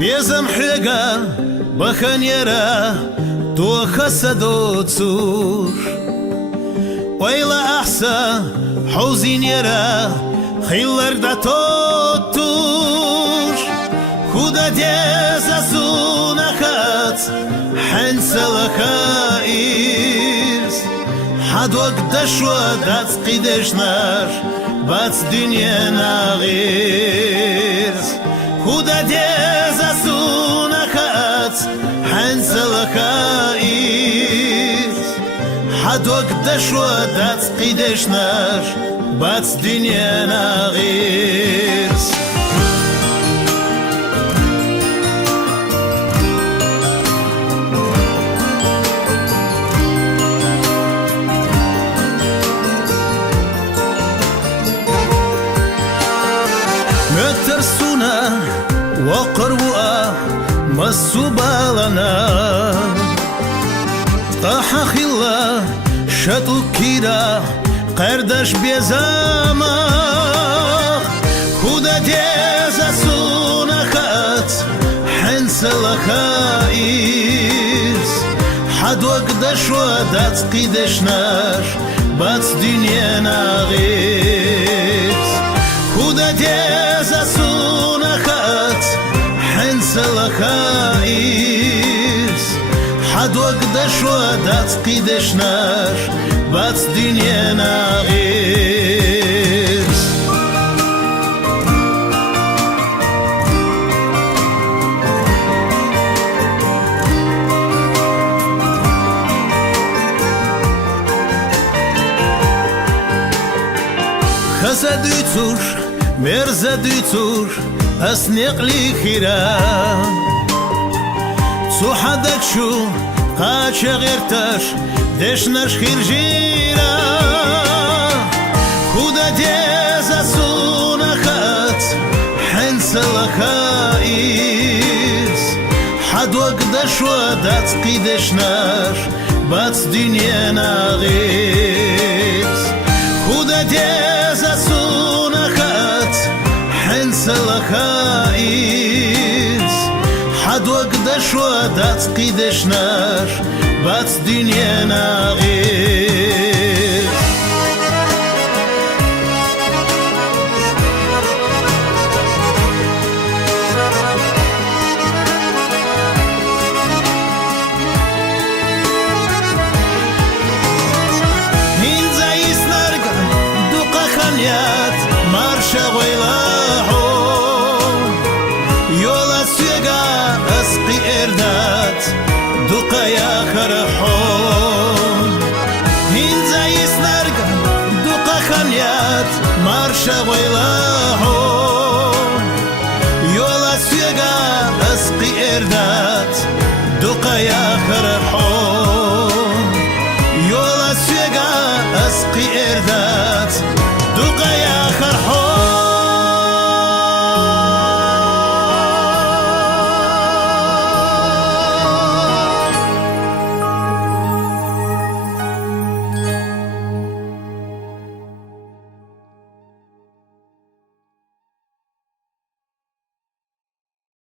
بێزەم حێگە بەخەنێرە تۆ خەسەدۆ چوور وەیڵە ئەحسە حەوزی نێرە خیڵەردە تۆ توور خودە دێزە سوونەکەت حەنسەڵەکە ئیرس حەدوەک دەشوە دەچقی دەشنەر بەچ دنیە ناغیرس خودە دێزە سوونەکەت حەنسەڵەکە ئیرس حەدوەک دەشوە دەچقی دەشنەر بەچ دنیە ناغیرس مترسونا وقروءا مسوبالنا طاحا خلا شتو كيرا قردش بيزاما خدا ديزا سونكات حنسلكا إيس حدوك دشوا داتقي دشناش بات دنيا ناغيس خدا ديزا سونكات حنسلكا إيس حدوك دشوا داتقي دشناش بات دنيا ناغيس خزا دويتور مرزا دويتور أسنقلي خيرا سو حدك شو قاچه غيرتاش دشنش خير جيرا خدا ديزا سونكات حنسلكا إيس حدوك دشوا داتقي دشناش بات دنيا ناغيس خدا ديزا سونكات حنسلكا إيس حدوك دشوا داتقي دشناش بات دنيا ناغيس مين زي سنرقا دوقا خانيات مارشا غويلا